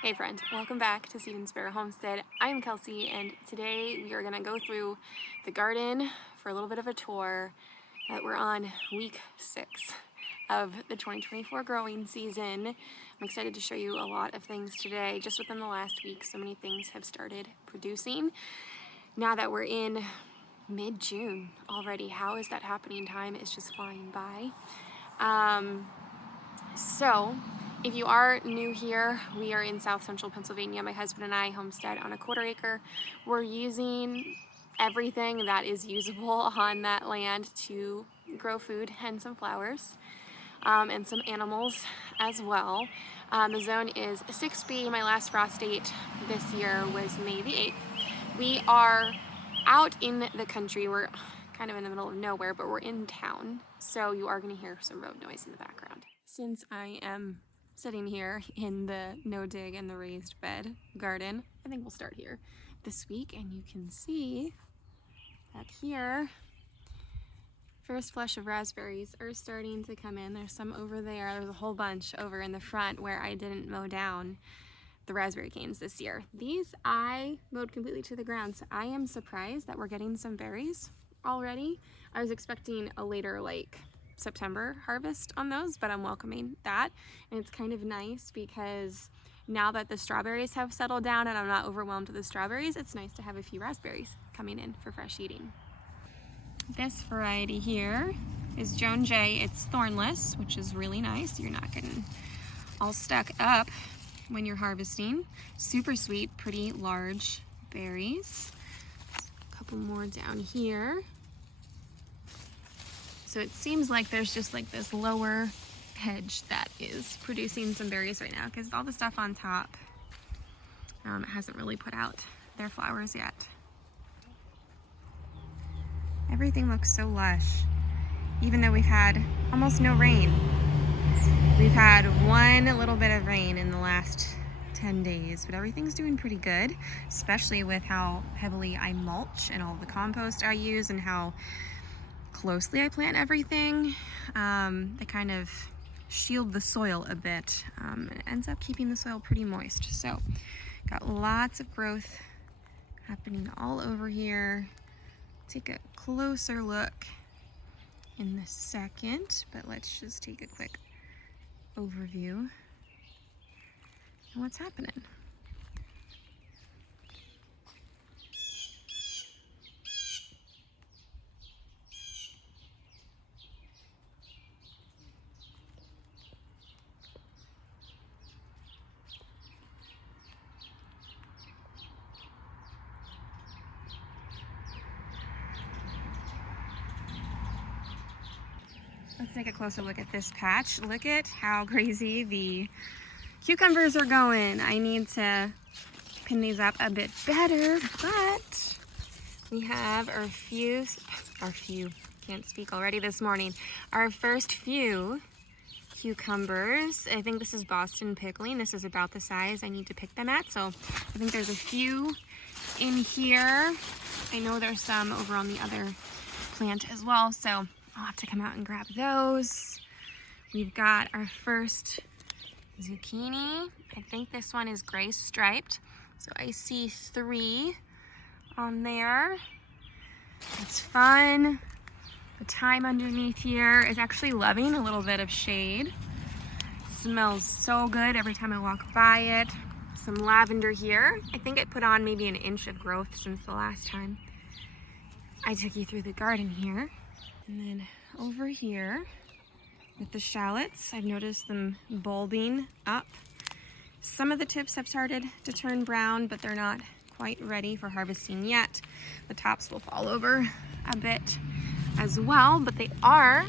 Hey friend, welcome back to Sparrow Homestead. I'm Kelsey and today we are going to go through the garden for a little bit of a tour. We're on week 6 of the 2024 growing season. I'm excited to show you a lot of things today. Just within the last week, so many things have started producing. Now that we're in mid-June already, how is that happening? Time is just flying by. So if you are new here, we are in South Central Pennsylvania. My husband and I homestead on a 1/4 acre. We're using everything that is usable on that land to grow food and some flowers and some animals as well. The zone is 6B. My last frost date this year was May the 8th. We are out in the country. We're kind of in the middle of nowhere, but we're in town. So you are going to hear some road noise in the background. Since I am sitting here in the no-dig and the raised bed garden, I think we'll start here this week, and you can see back here, first flush of raspberries are starting to come in. There's some over there. There's a whole bunch over in the front where I didn't mow down the raspberry canes this year. These I mowed completely to the ground, so I am surprised that we're getting some berries already. I was expecting a later, like September harvest on those, but I'm welcoming that. And it's kind of nice because now that the strawberries have settled down and I'm not overwhelmed with the strawberries, it's nice to have a few raspberries coming in for fresh eating. This variety here is Joan J. It's thornless, which is really nice. You're not getting all stuck up when you're harvesting. Super sweet, pretty large berries. A couple more down here. So it seems like there's just like this lower hedge that is producing some berries right now because all the stuff on top hasn't really put out their flowers yet. Everything looks so lush, even though we've had almost no rain. We've had one little bit of rain in the last 10 days, but everything's doing pretty good, especially with how heavily I mulch and all the compost I use and how closely I plant everything. They kind of shield the soil a bit. It ends up keeping the soil pretty moist. So got lots of growth happening all over here. Take a closer look in a second, but let's just take a quick overview of what's happening. Let's take a closer look at this patch. Look at how crazy the cucumbers are going. I need to pin these up a bit better, but we have our can't speak already this morning. Our first few cucumbers. I think this is Boston pickling. This is about the size I need to pick them at. So I think there's a few in here. I know there's some over on the other plant as well. So I'll have to come out and grab those. We've got our first zucchini. I think this one is gray striped. So I see 3 on there. It's fun. The thyme underneath here is actually loving a little bit of shade. It smells so good every time I walk by it. Some lavender here. I think it put on maybe an inch of growth since the last time I took you through the garden here. And then over here with the shallots, I've noticed them bulbing up. Some of the tips have started to turn brown, but they're not quite ready for harvesting yet. The tops will fall over a bit as well, but they are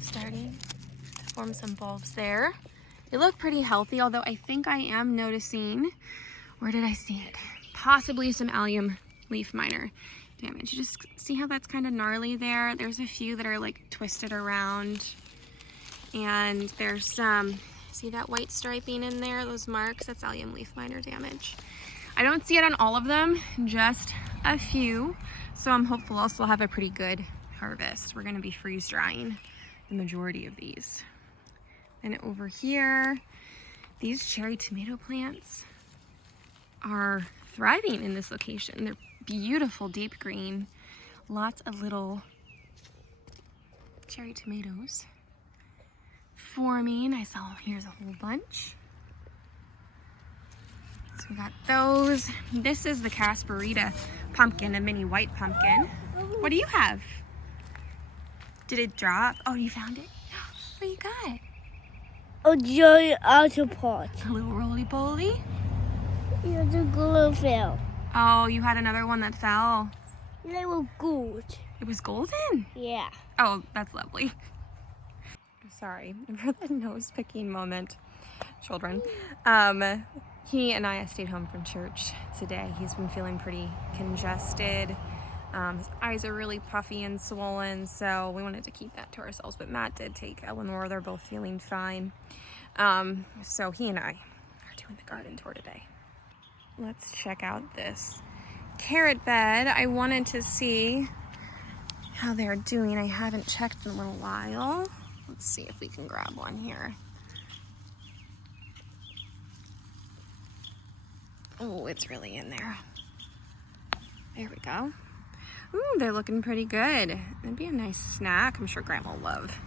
starting to form some bulbs there. They look pretty healthy, although I think I am noticing, where did I see it? Possibly some allium leaf miner damage. You just see how that's kind of gnarly there. There's a few that are like twisted around, and there's some, see that white striping in there, those marks? That's allium leaf miner damage. I don't see it on all of them, just a few, so I'm hopeful I'll still have a pretty good harvest. We're going to be freeze drying the majority of these. And over here, These cherry tomato plants are thriving in this location. They're beautiful deep green. Lots of little cherry tomatoes forming. I saw here's a whole bunch. So we got those. This is the Casperita pumpkin, a mini white pumpkin. What do you have? Did it drop? Oh, you found it? What do you got? A giant octopus. A little roly-poly? Yeah, the glue fell. Oh, you had another one that fell. They were good. It was golden? Yeah. Oh, that's lovely. Sorry for the nose-picking moment, children. He and I stayed home from church today. He's been feeling pretty congested. His eyes are really puffy and swollen, so we wanted to keep that to ourselves. But Matt did take Eleanor. They're both feeling fine. So he and I are doing the garden tour today. Let's check out this carrot bed. I wanted to see how they're doing. I haven't checked in a little while. Let's see if we can grab one here. Oh, it's really in there. There we go. Ooh, they're looking pretty good. That'd be a nice snack. I'm sure Grandma will love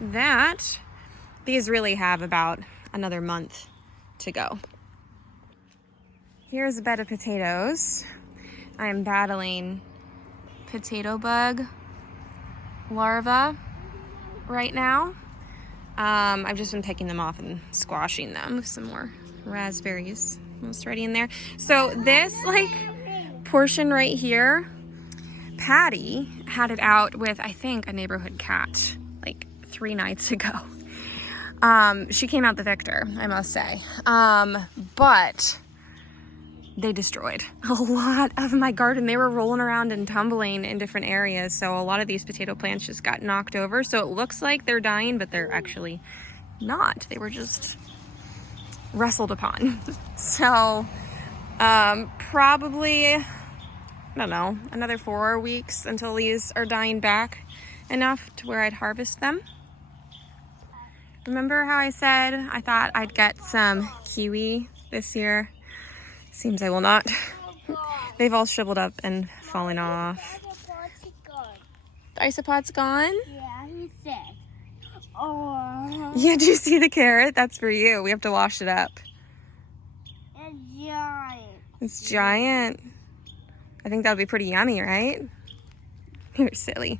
that. These really have about another month to go. Here's a bed of potatoes. I am battling potato bug larvae right now. I've just been picking them off and squashing them with some more raspberries almost ready in there. So this portion right here, Patty had it out with, I think, a neighborhood cat 3 nights ago. She came out the victor, I must say. But they destroyed a lot of my garden. They were rolling around and tumbling in different areas. So a lot of these potato plants just got knocked over. So it looks like they're dying, but they're actually not. They were just wrestled upon. So probably, I don't know, another 4 weeks until these are dying back enough to where I'd harvest them. Remember how I said I thought I'd get some kiwi this year? Seems I will not. They've all shriveled up and fallen off. The isopod's gone? Yeah, he said. Oh. Yeah, do you see the carrot? That's for you. We have to wash it up. It's giant. It's giant. I think that would be pretty yummy, right? You're silly.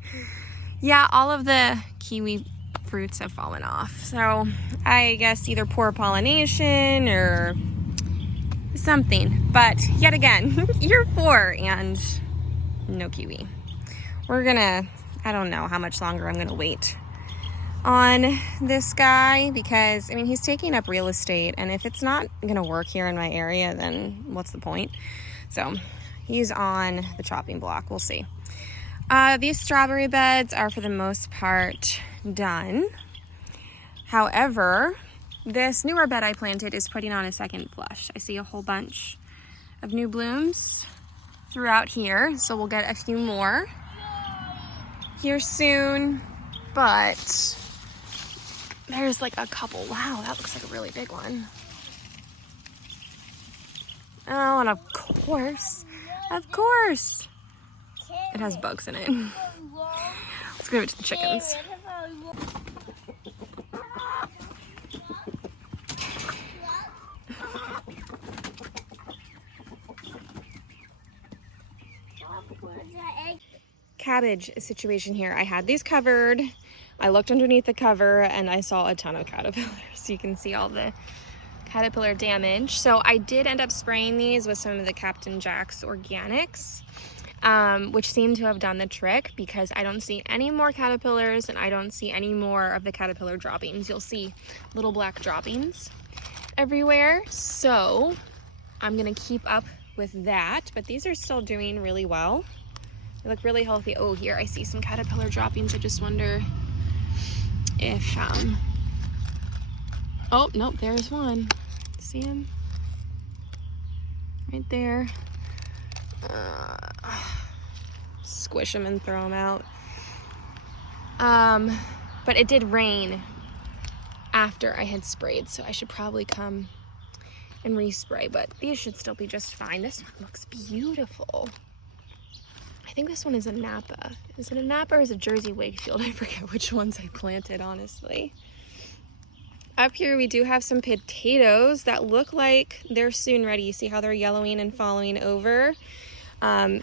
Yeah, all of the kiwi fruits have fallen off. So I guess either poor pollination or something. But yet again, year 4 and no kiwi. We're gonna, I don't know how much longer I'm gonna wait on this guy because, I mean, he's taking up real estate, and if it's not gonna work here in my area, then what's the point? So he's on the chopping block. We'll see. These strawberry beds are for the most part done. However, this newer bed I planted is putting on a second flush. I see a whole bunch of new blooms throughout here, so we'll get a few more here soon. But there's a couple. Wow, that looks like a really big one. Oh, and of course, it has bugs in it. Let's give it to the chickens. Cabbage situation here. I had these covered. I looked underneath the cover and I saw a ton of caterpillars. You can see all the caterpillar damage. So I did end up spraying these with some of the Captain Jack's organics, which seemed to have done the trick because I don't see any more caterpillars and I don't see any more of the caterpillar droppings. You'll see little black droppings everywhere. So I'm gonna keep up with that, but these are still doing really well. They look really healthy. Oh, here I see some caterpillar droppings. I just wonder if, oh, nope, there's one. See him? Right there. Squish them and throw them out. But it did rain after I had sprayed, so I should probably come and respray, but these should still be just fine. This one looks beautiful. I think this one is a Napa. Is it a Napa or is it Jersey Wakefield? I forget which ones I planted, honestly. Up here we do have some potatoes that look like they're soon ready. You see how they're yellowing and falling over?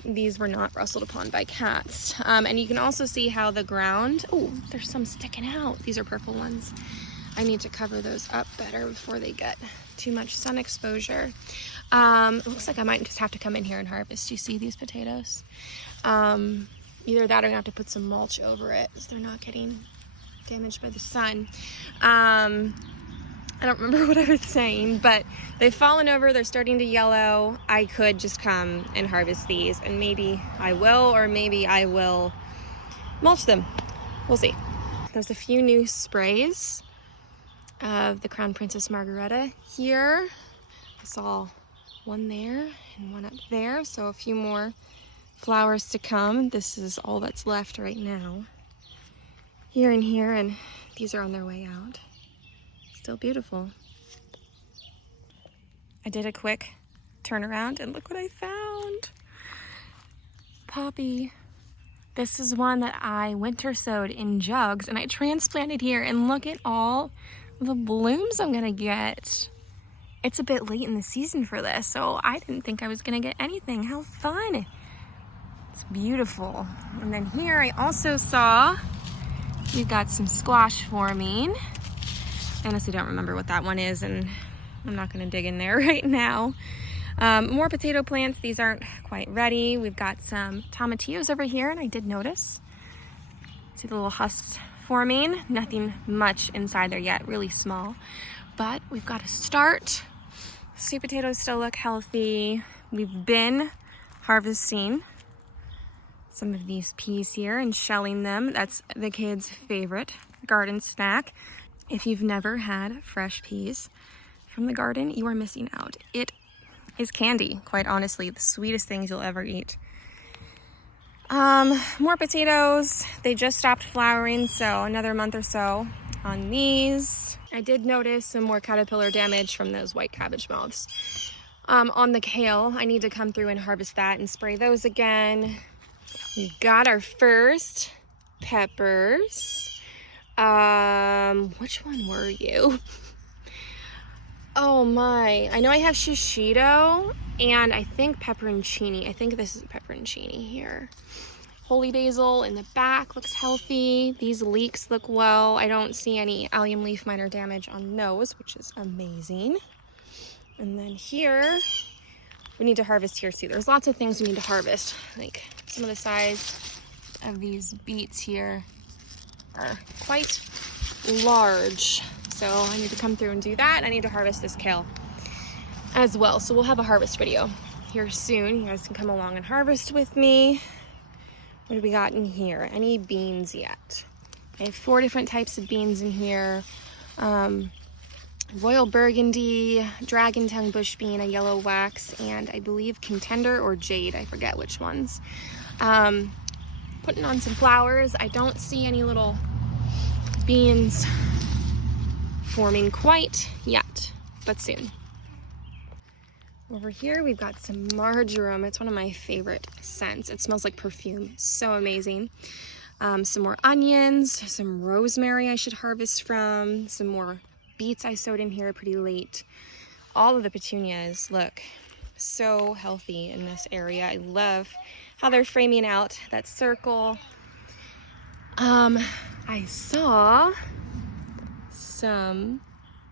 These were not rustled upon by cats. And you can also see how the ground, oh, there's some sticking out. These are purple ones. I need to cover those up better before they get too much sun exposure. It looks like I might just have to come in here and harvest. You see these potatoes? Either that or I'm gonna have to put some mulch over it so they're not getting damaged by the sun. I don't remember what I was saying, but they've fallen over, they're starting to yellow. I could just come and harvest these, and maybe I will, or maybe I will mulch them. We'll see. There's a few new sprays of the Crown Princess Margareta here. I saw one there and one up there, so a few more flowers to come. This is all that's left right now. Here and here, and these are on their way out. Still beautiful. I did a quick turnaround and look what I found. Poppy. This is one that I winter sowed in jugs and I transplanted here, and look at all the blooms I'm gonna get. It's a bit late in the season for this, so I didn't think I was gonna get anything. How fun. It's beautiful. And then here I also saw we've got some squash forming. I honestly don't remember what that one is, and I'm not gonna dig in there right now. More potato plants. These aren't quite ready. We've got some tomatillos over here, and I did notice. See the little husks forming? Nothing much inside there yet, really small. But we've got to start. Sweet potatoes still look healthy. We've been harvesting some of these peas here and shelling them. That's the kids' favorite garden snack. If you've never had fresh peas from the garden, you are missing out. It is candy, quite honestly, the sweetest things you'll ever eat. More potatoes. They just stopped flowering, so another month or so on these. I did notice some more caterpillar damage from those white cabbage moths. On the kale, I need to come through and harvest that and spray those again. We've got our first peppers. Which one were you? Oh my, I know I have shishito and I think pepperoncini. I think this is pepperoncini here. Holy basil in the back looks healthy. These leeks look well. I don't see any allium leaf miner damage on those, which is amazing. And then here, we need to harvest here too. There's lots of things we need to harvest. Like some of the size of these beets here are quite large. So I need to come through and do that. I need to harvest this kale as well. So we'll have a harvest video here soon. You guys can come along and harvest with me. What do we got in here? Any beans yet? I have 4 different types of beans in here. Royal Burgundy, Dragon Tongue Bush Bean, a yellow wax, and I believe Contender or Jade. I forget which ones. Putting on some flowers. I don't see any little beans forming quite yet, but soon. Over here we've got some marjoram. It's one of my favorite scents. It smells like perfume. So amazing. Some more onions, some rosemary I should harvest from, some more beets I sowed in here pretty late. All of the petunias look so healthy in this area. I love how they're framing out that circle. I saw some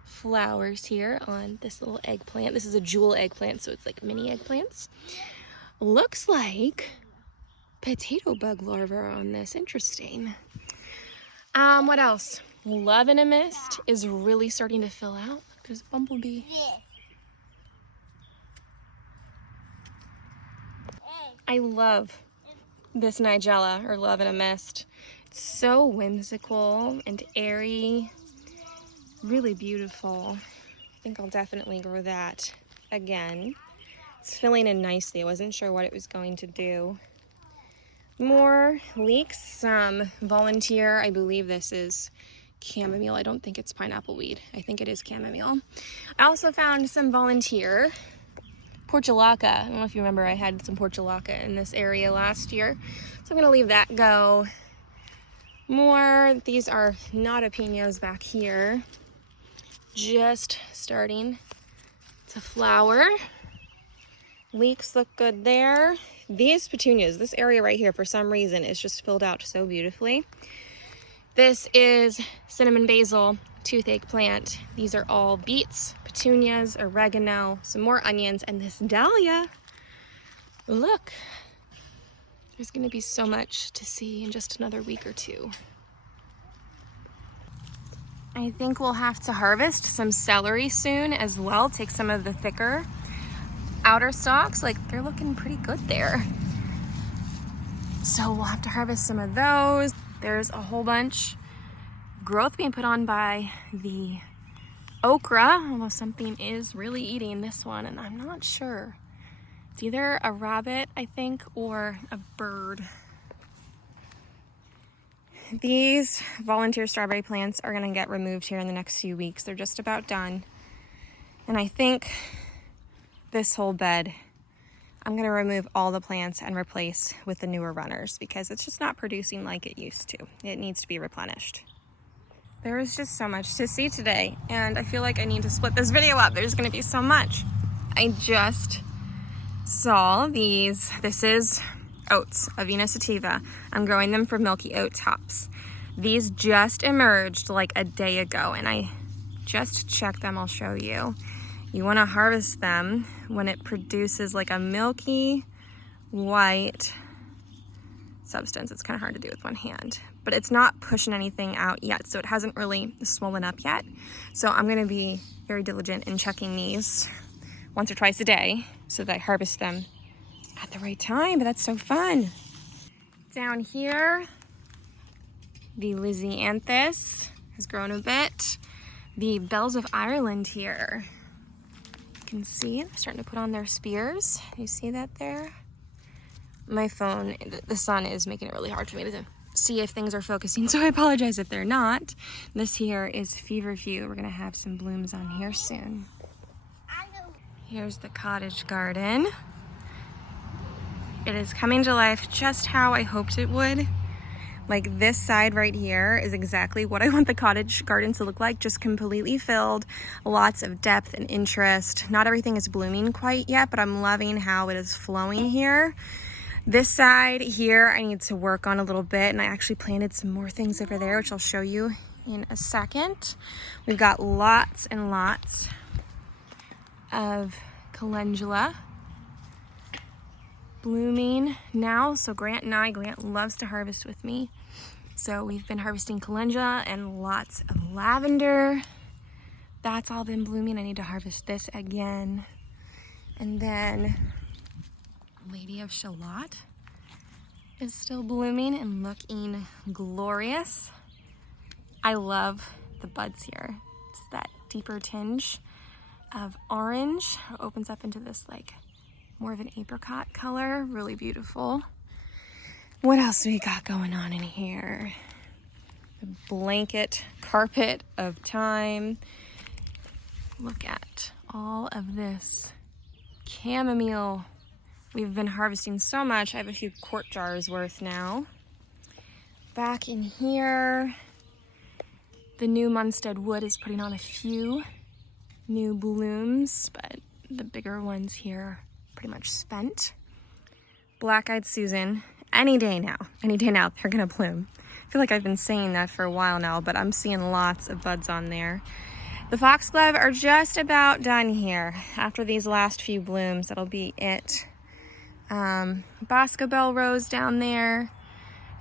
flowers here on this little eggplant. This is a jewel eggplant, so it's like mini eggplants. Looks like potato bug larvae on this. Interesting. What else? Love in a Mist is really starting to fill out. There's a bumblebee. I love this Nigella, or Love in a Mist. It's so whimsical and airy. Really beautiful. I think I'll definitely grow that again. It's filling in nicely. I wasn't sure what it was going to do. More leeks. Some volunteer, I believe this is chamomile. I don't think it's pineapple weed. I think it is chamomile. I also found some volunteer portulaca. I don't know if you remember, I had some portulaca in this area last year. So I'm gonna leave that go. More, these are nodopinos back here. Just starting to flower. Leeks look good there. These petunias, this area right here, for some reason, is just filled out so beautifully. This is cinnamon basil, toothache plant. These are all beets, petunias, oregano, some more onions, and this dahlia. Look, there's gonna be so much to see in just another week or two. I think we'll have to harvest some celery soon as well. Take some of the thicker outer stalks, like they're looking pretty good there. So we'll have to harvest some of those. There's a whole bunch growth being put on by the okra, although something is really eating this one, and I'm not sure. It's either a rabbit, I think, or a bird. These volunteer strawberry plants are gonna get removed here in the next few weeks. They're just about done. And I think this whole bed, I'm gonna remove all the plants and replace with the newer runners because it's just not producing like it used to. It needs to be replenished. There is just so much to see today, and I feel like I need to split this video up. There's gonna be so much. I just saw these. This is oats, Avena sativa. I'm growing them for milky oat tops. These just emerged like a day ago, and I just checked them. I'll show you. You want to harvest them when it produces like a milky white substance. It's kind of hard to do with one hand, but it's not pushing anything out yet, so it hasn't really swollen up yet. So I'm going to be very diligent in checking these once or twice a day so that I harvest them at the right time. But that's so fun. Down here, the Lysianthus has grown a bit. The bells of Ireland here, you can see they're starting to put on their spears. You see that there? My phone, the sun is making it really hard for me to see if things are focusing, so I apologize if they're not. This here is feverfew. We're gonna have some blooms on here soon. Here's the cottage garden. It is coming to life just how I hoped it would. Like this side right here is exactly what I want the cottage garden to look like, just completely filled, lots of depth and interest. Not everything is blooming quite yet, but I'm loving how it is flowing here. This side here, I need to work on a little bit, and I actually planted some more things over there, which I'll show you in a second. We've got lots and lots of calendula blooming now. So Grant loves to harvest with me. So we've been harvesting calendula and lots of lavender. That's all been blooming. I need to harvest this again. And then Lady of Shalott is still blooming and looking glorious. I love the buds here. It's that deeper tinge of orange. It opens up into this like more of an apricot color, really beautiful. What else we got going on in here? The blanket carpet of thyme. Look at all of this chamomile. We've been harvesting so much. I have a few quart jars worth now. Back in here, the new Munstead wood is putting on a few new blooms, but the bigger ones here pretty much spent. Black-eyed Susan, any day now they're gonna bloom. I feel like I've been saying that for a while now, but I'm seeing lots of buds on there. The foxglove are just about done here. After these last few blooms, that'll be it. Bosco Bell Rose down there,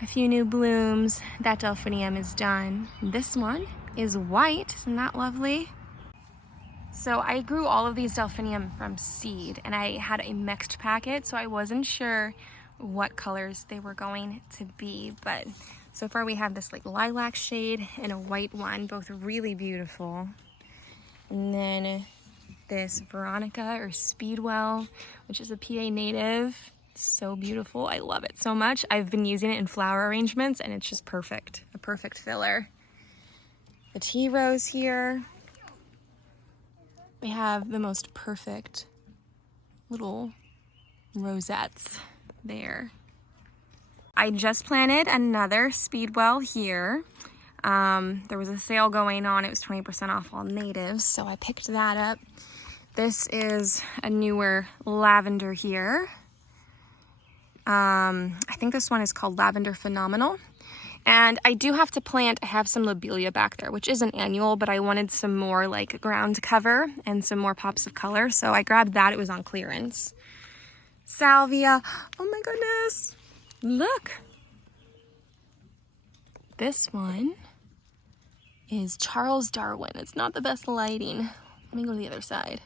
a few new blooms. That delphinium is done. This one is white, isn't that lovely? So I grew all of these delphinium from seed, and I had a mixed packet, so I wasn't sure what colors they were going to be, but so far we have this like lilac shade and a white one, both really beautiful. And then this Veronica or Speedwell, which is a PA native. So beautiful. I love it so much. I've been using it in flower arrangements, and it's just perfect. A perfect filler. the tea rose here. We have the most perfect little rosettes there. I just planted another speedwell here. There was a sale going on. It was 20% off all natives, so I picked that up. This is a newer lavender here. I think this one is called Lavender Phenomenal. And I do have to plant, I have some lobelia back there, which isn't annual, but I wanted some more like ground cover and some more pops of color. So I grabbed that, it was on clearance. Salvia, oh my goodness, look. This one is Charles Darwin. It's not the best lighting. Let me go to the other side.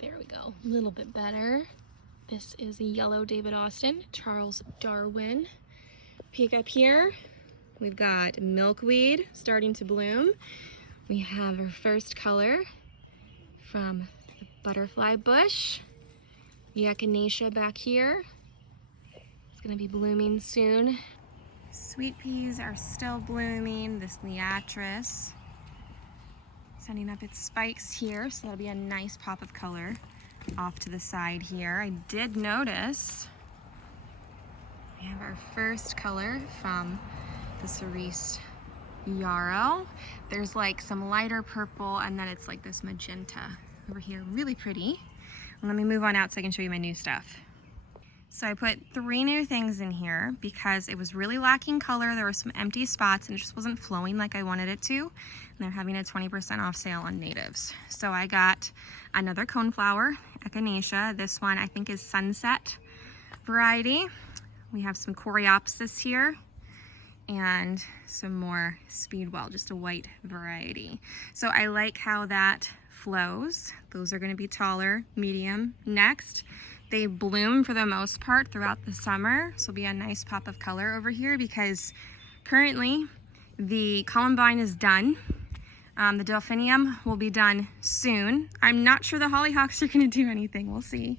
There we go, a little bit better. This is a yellow David Austin, Charles Darwin. Peek up here, we've got milkweed starting to bloom. We have our first color from the butterfly bush. The echinacea back here. It's gonna be blooming soon. Sweet peas are still blooming. This liatris sending up its spikes here, so that'll be a nice pop of color off to the side here. I did notice we have our first color from the cerise yarrow. There's like some lighter purple and then it's like this magenta over here, really pretty. And let me move on out so I can show you my new stuff. So I put 3 new things in here because it was really lacking color. There were some empty spots and it just wasn't flowing like I wanted it to. And they're having a 20% off sale on natives. So I got another coneflower, echinacea. This one I think is sunset variety. We have some coreopsis here and some more speedwell, just a white variety. So I like how that flows. Those are going to be taller, medium. Next, they bloom for the most part throughout the summer. So it'll be a nice pop of color over here because currently the columbine is done. The delphinium will be done soon. I'm not sure the hollyhocks are going to do anything. We'll see.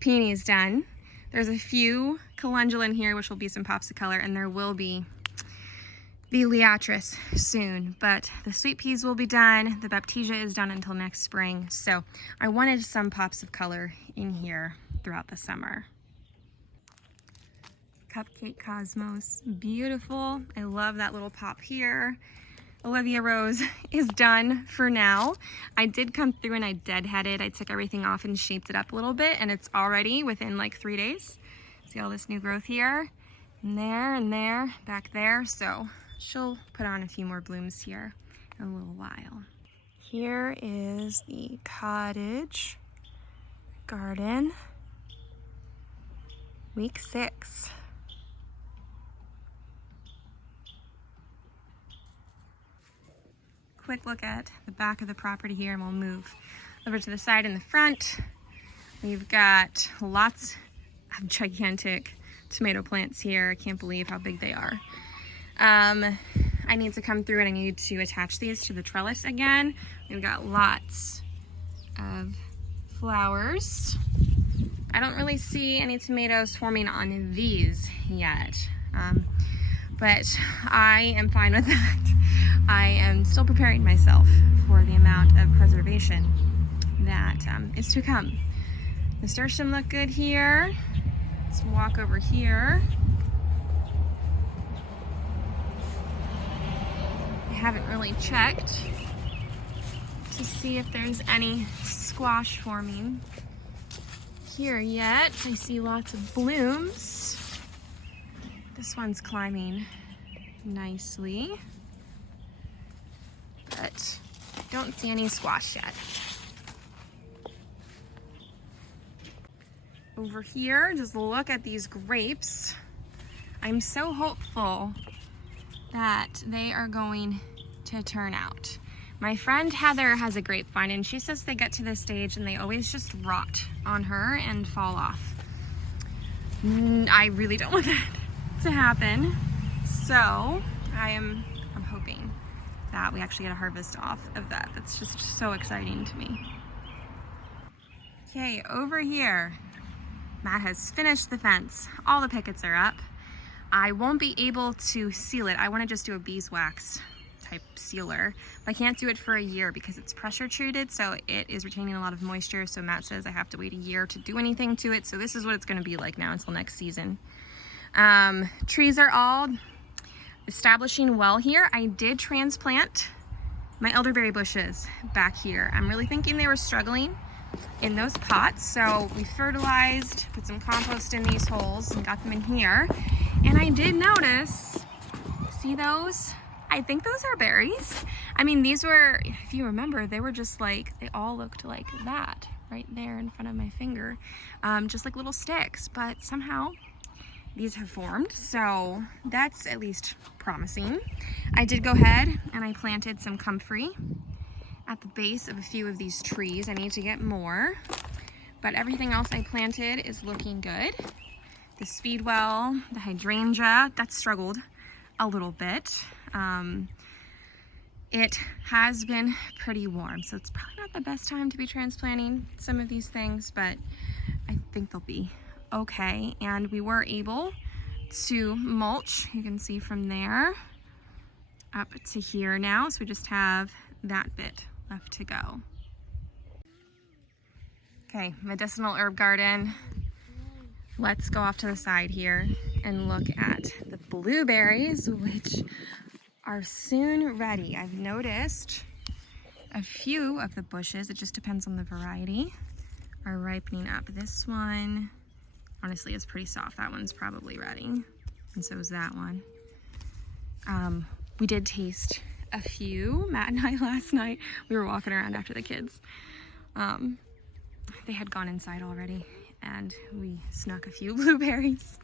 Peony's done. There's a few calendula in here, which will be some pops of color, and there will be the liatris soon, but the sweet peas will be done. The baptisia is done until next spring. So I wanted some pops of color in here throughout the summer. Cupcake cosmos, beautiful. I love that little pop here. Olivia Rose is done for now. I did come through and I deadheaded. I took everything off and shaped it up a little bit and it's already within like 3 days. See all this new growth here and there, back there. So she'll put on a few more blooms here in a little while. Here is the cottage garden, week 6. Quick look at the back of the property here and we'll move over to the side and the front. We've got lots of gigantic tomato plants here. I can't believe how big they are. I need to come through and I need to attach these to the trellis again. We've got lots of flowers. I don't really see any tomatoes forming on these yet, but I am fine with that. I am still preparing myself for the amount of preservation that is to come. Nasturtium look good here. Let's walk over here. I haven't really checked to see if there's any squash forming here yet. I see lots of blooms. This one's climbing nicely, but I don't see any squash yet. Over here, just look at these grapes. I'm so hopeful that they are going to turn out. My friend Heather has a grapevine and she says they get to this stage and they always just rot on her and fall off. I really don't want that to happen. So I'm hoping that we actually get a harvest off of that. That's just so exciting to me. Okay, over here, Matt has finished the fence. All the pickets are up. I won't be able to seal it. I want to just do a beeswax type sealer. But I can't do it for a year because it's pressure treated, so it is retaining a lot of moisture. So Matt says I have to wait a year to do anything to it. So this is what it's going to be like now until next season. Trees are all establishing well here. I did transplant my elderberry bushes back here. I'm really thinking they were struggling in those pots, so we fertilized, put some compost in these holes and got them in here. And I did notice, see those? I think those are berries. I mean, these were, if you remember, they were just like, they all looked like that right there in front of my finger, just like little sticks, but somehow these have formed, so that's at least promising. I did go ahead and I planted some comfrey at the base of a few of these trees. I need to get more, but everything else I planted is looking good. The speedwell, the hydrangea, that struggled a little bit. It has been pretty warm, so it's probably not the best time to be transplanting some of these things, but I think they'll be okay. And we were able to mulch, you can see from there up to here now, so we just have that bit left to go. Okay, medicinal herb garden. Let's go off to the side here and look at the blueberries, which are soon ready. I've noticed a few of the bushes, it just depends on the variety, are ripening up. This one honestly is pretty soft. That one's probably ready, and so is that one. We did taste a few, Matt and I, last night. We were walking around after the kids. They had gone inside already, and we snuck a few blueberries.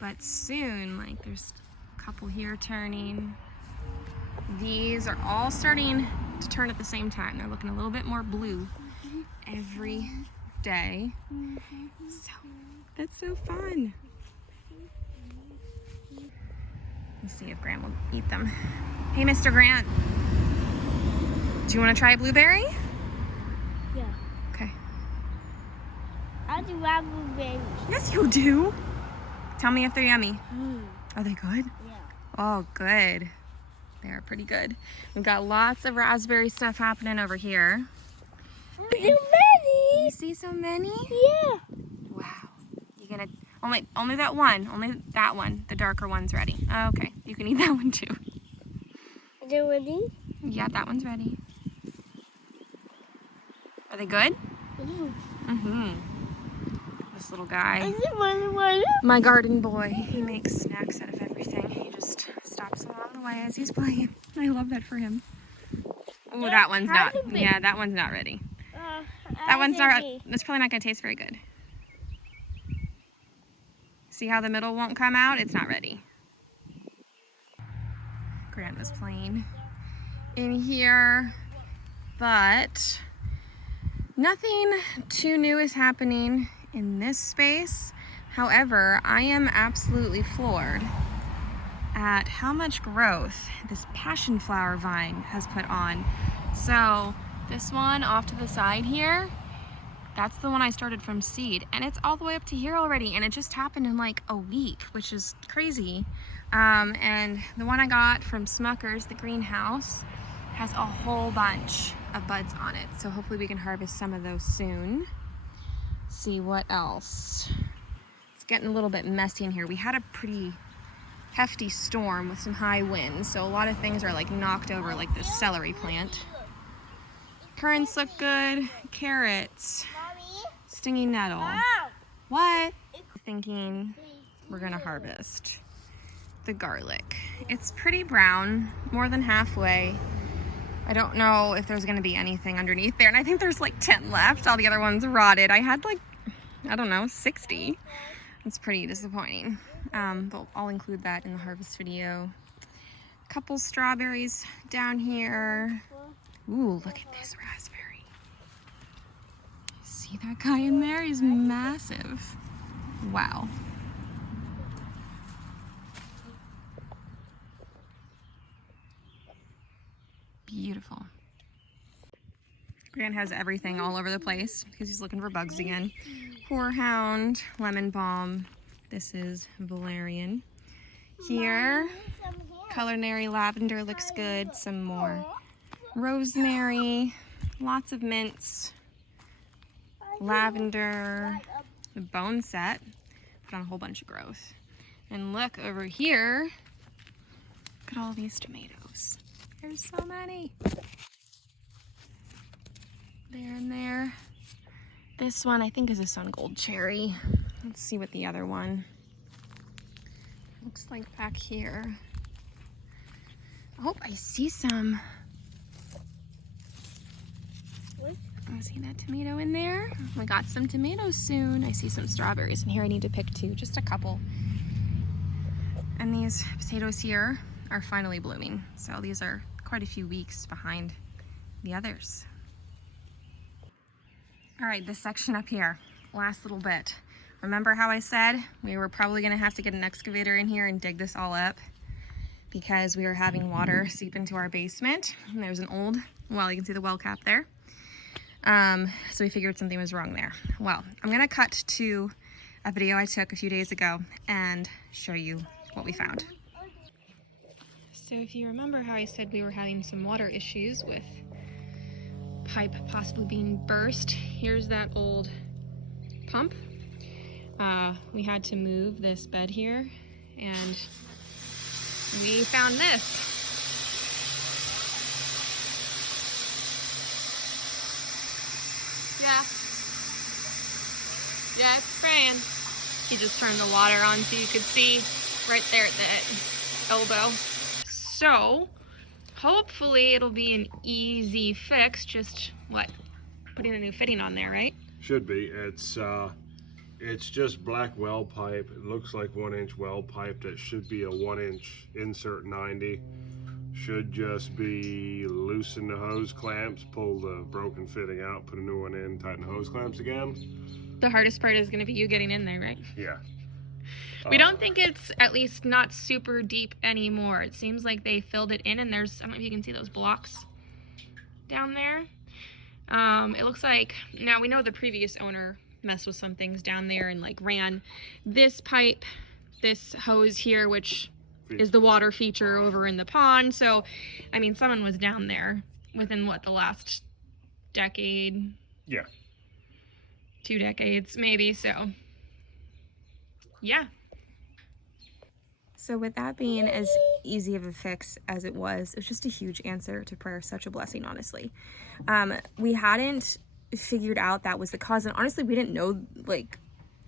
But soon, like there's a couple here turning. These are all starting to turn at the same time. They're looking a little bit more blue every day. So that's so fun. Let's see if Grant will eat them. Hey, Mr. Grant, do you want to try a blueberry? Yeah. Okay. I do love blueberries. Yes, you do. Tell me if they're yummy. Are they good? Yeah. Oh, good. They are pretty good. We've got lots of raspberry stuff happening over here. So many. You see so many? Yeah. Wow. You gonna only that one, the darker one's ready. Okay, you can eat that one too. Is it ready? Yeah, that one's ready. Are they good? Mm-hmm. This little guy, Is it one? my garden boy, he makes snacks out of everything. He just stops along the way as he's playing. I love that for him. Oh, that one's not. Yeah, that one's not ready. That one's not. It's probably not gonna taste very good. See how the middle won't come out? It's not ready. Grant was playing in here, but nothing too new is happening in this space. However, I am absolutely floored at how much growth this passion flower vine has put on. So this one off to the side here, that's the one I started from seed, and it's all the way up to here already, and it just happened in like a week, which is crazy. And the one I got from Smucker's, the greenhouse, has a whole bunch of buds on it, so hopefully we can harvest some of those soon. See what else. It's getting a little bit messy in here. We had a pretty hefty storm with some high winds, so a lot of things are like knocked over, like this celery plant. Currants look good. Carrots. Stingy nettle. What? Thinking we're gonna harvest the garlic. It's pretty brown, more than halfway. I don't know if there's gonna be anything underneath there, and I think there's like 10 left. All the other ones rotted. I had like, I don't know, 60. It's pretty disappointing, but I'll include that in the harvest video. A couple strawberries down here. Ooh, look at this raspberry. See that guy in there? He's massive. Wow. Beautiful. Grant has everything all over the place because he's looking for bugs again. Horehound, lemon balm. This is valerian. Here, culinary lavender looks good. Some more rosemary, lots of mints, lavender, the bone set, put on a whole bunch of growth. And look over here, look at all these tomatoes. There's so many. There and there. This one I think is a sun gold cherry. Let's see what the other one looks like back here. Oh, I see some. I see that tomato in there. We got some tomatoes soon. I see some strawberries in here. I need to pick two, just a couple. And these potatoes here are finally blooming. So these are quite a few weeks behind the others. All right, this section up here, last little bit. Remember how I said we were probably gonna have to get an excavator in here and dig this all up because we were having water seep into our basement. And there's an old well, you can see the well cap there. So we figured something was wrong there. Well, I'm gonna cut to a video I took a few days ago and show you what we found. So if you remember how I said we were having some water issues with pipe possibly being burst, here's that old pump. We had to move this bed here and we found this. Yeah, it's spraying. He just turned the water on so you could see right there at the elbow. So hopefully it'll be an easy fix, just what? Putting a new fitting on there, right? Should be. It's just black well pipe. It looks like 1-inch well pipe. That should be a 1-inch insert 90. Should just be loosen the hose clamps, pull the broken fitting out, put a new one in, tighten the hose clamps again. The hardest part is going to be you getting in there, right? Yeah. We don't think it's, at least not super deep anymore. It seems like they filled it in and there's, I don't know if you can see those blocks down there. It looks like, now we know the previous owner messed with some things down there and like ran this pipe, this hose here, which is the water feature over in the pond. So, I mean, someone was down there within what, the last decade? Yeah. 2 decades maybe, so yeah. So with that being as easy of a fix as it was just a huge answer to prayer, such a blessing, honestly. We hadn't figured out that was the cause, and honestly we didn't know like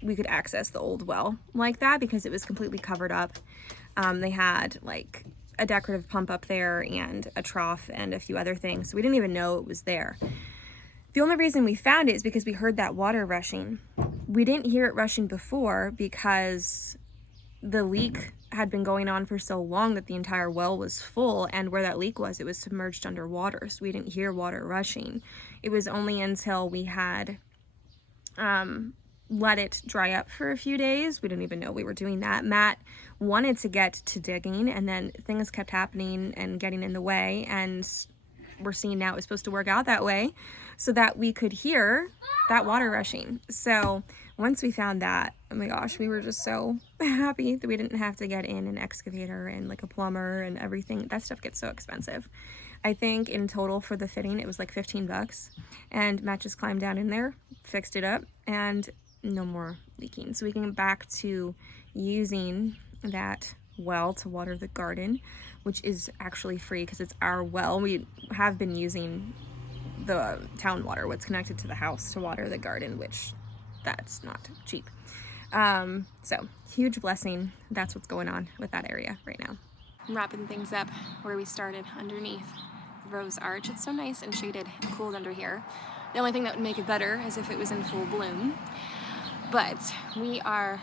we could access the old well like that because it was completely covered up. They had like a decorative pump up there and a trough and a few other things, so we didn't even know it was there. The only reason we found it is because we heard that water rushing. We didn't hear it rushing before because the leak had been going on for so long that the entire well was full, and where that leak was, it was submerged underwater, so we didn't hear water rushing. It was only until we had let it dry up for a few days, we didn't even know we were doing that. Matt wanted to get to digging, and then things kept happening and getting in the way, and we're seeing now it was supposed to work out that way so that we could hear that water rushing. So once we found that, oh my gosh, we were just so happy that we didn't have to get in an excavator and like a plumber and everything. That stuff gets so expensive. I think in total for the fitting it was like 15 bucks, and Matt just climbed down in there, fixed it up, and no more leaking. So we can get back to using that well to water the garden, which is actually free because it's our well. We have been using the town water, what's connected to the house, to water the garden, which that's not cheap. So huge blessing. That's what's going on with that area right now. I'm wrapping things up where we started, underneath the rose arch. It's so nice and shaded and cooled under here. The only thing that would make it better is if it was in full bloom. But we are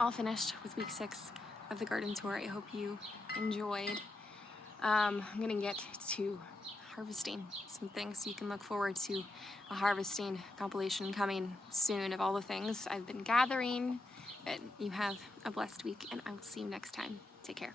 all finished with week 6 of the garden tour. I hope you enjoyed. I'm gonna get to harvesting some things, so you can look forward to a harvesting compilation coming soon of all the things I've been gathering. But you have a blessed week, and I will see you next time. Take care.